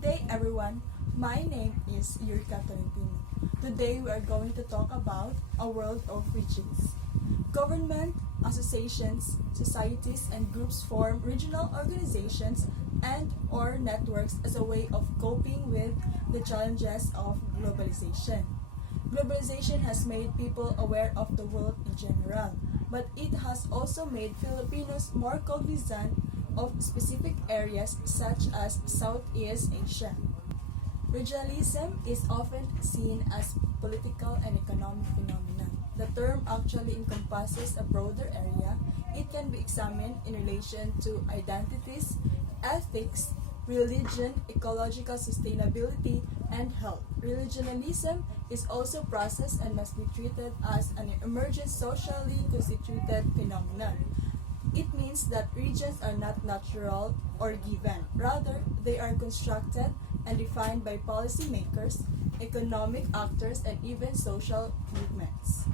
Good day everyone, my name is Eurika Tolentino. Today we are going to talk about a world of regions. Government, associations, societies, and groups form regional organizations and or networks as a way of coping with the challenges of globalization. Globalization has made people aware of the world in general, but it has also made Filipinos more cognizant of specific areas such as Southeast Asia. Regionalism is often seen as political and economic phenomenon. The term actually encompasses a broader area. It can be examined in relation to identities, ethics, religion, ecological sustainability, and health. Regionalism is also processed and must be treated as an emergent socially constituted phenomenon. It means that regions are not natural or given. Rather, they are constructed and defined by policymakers, economic actors, and even social movements.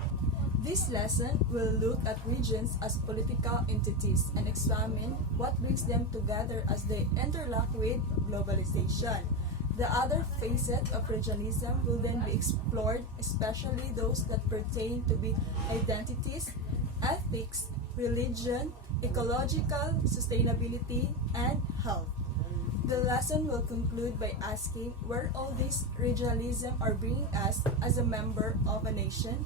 This lesson will look at regions as political entities and examine what brings them together as they interlock with globalization. The other facet of regionalism will then be explored, especially those that pertain to be identities, ethics, religion, ecological sustainability, and health. The lesson will conclude by asking where all these regionalism are bringing us as a member of a nation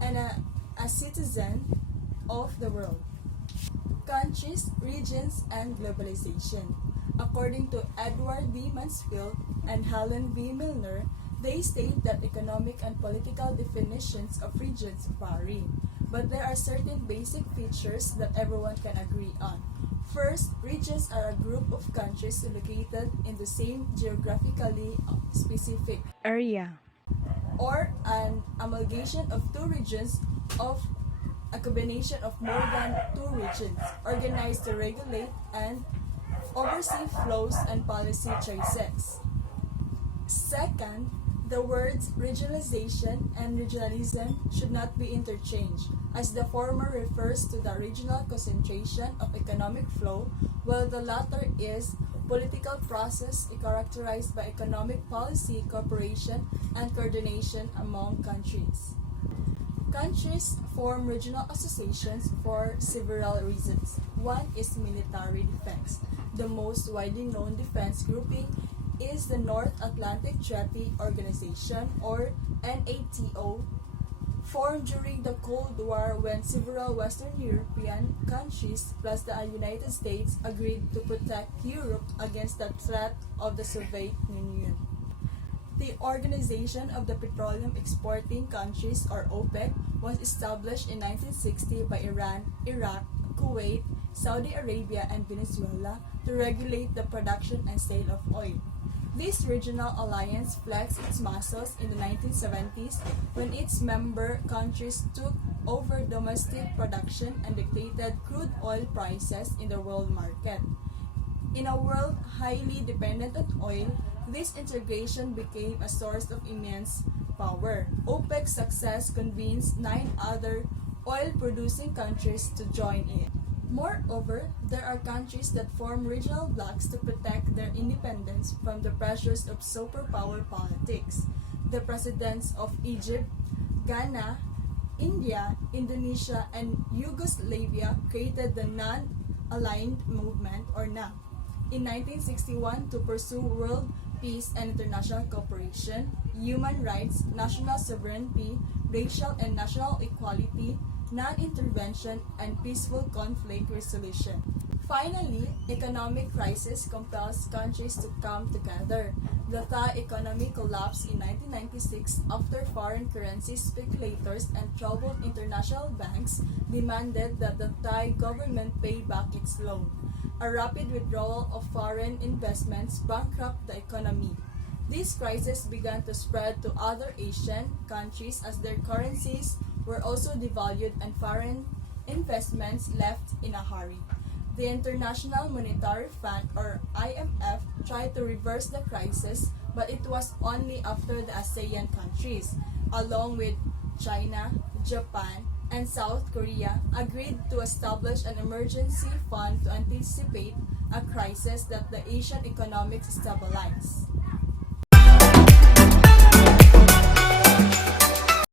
and a citizen of the world. Countries, regions, and globalization. According to Edward B. Mansfield and Helen V. Milner, they state that economic and political definitions of regions vary, but there are certain basic features that everyone can agree on. First, regions are a group of countries located in the same geographically specific area or an amalgamation of two regions of a combination of more than two regions organized to regulate and oversee flows and policy choices. Second, the words regionalization and regionalism should not be interchanged, as the former refers to the regional concentration of economic flow, while the latter is political process characterized by economic policy, cooperation, and coordination among countries. Countries form regional associations for several reasons. One is military defense. The most widely known defense grouping is the North Atlantic Treaty Organization, or NATO, formed during the Cold War when several Western European countries plus the United States agreed to protect Europe against the threat of the Soviet Union. The Organization of the Petroleum Exporting Countries, or OPEC, was established in 1960 by Iran, Iraq, Kuwait, Saudi Arabia, and Venezuela to regulate the production and sale of oil. This regional alliance flexed its muscles in the 1970s when its member countries took over domestic production and dictated crude oil prices in the world market. In a world highly dependent on oil, this integration became a source of immense power. OPEC's success convinced 9 other oil-producing countries to join it. Moreover, there are countries that form regional blocs to protect their independence from the pressures of superpower politics. The presidents of Egypt, Ghana, India, Indonesia, and Yugoslavia created the Non-Aligned Movement, or NAM, in 1961 to pursue world peace and international cooperation, human rights, national sovereignty, racial and national equality, non-intervention, and peaceful conflict resolution. Finally, economic crisis compels countries to come together. The Thai economy collapsed in 1996 after foreign currency speculators and troubled international banks demanded that the Thai government pay back its loan. A rapid withdrawal of foreign investments bankrupted the economy. This crisis began to spread to other Asian countries as their currencies were also devalued and foreign investments left in a hurry. The International Monetary Fund, or IMF, tried to reverse the crisis, but it was only after the ASEAN countries, along with China, Japan, and South Korea, agreed to establish an emergency fund to anticipate a crisis that the Asian economics stabilized.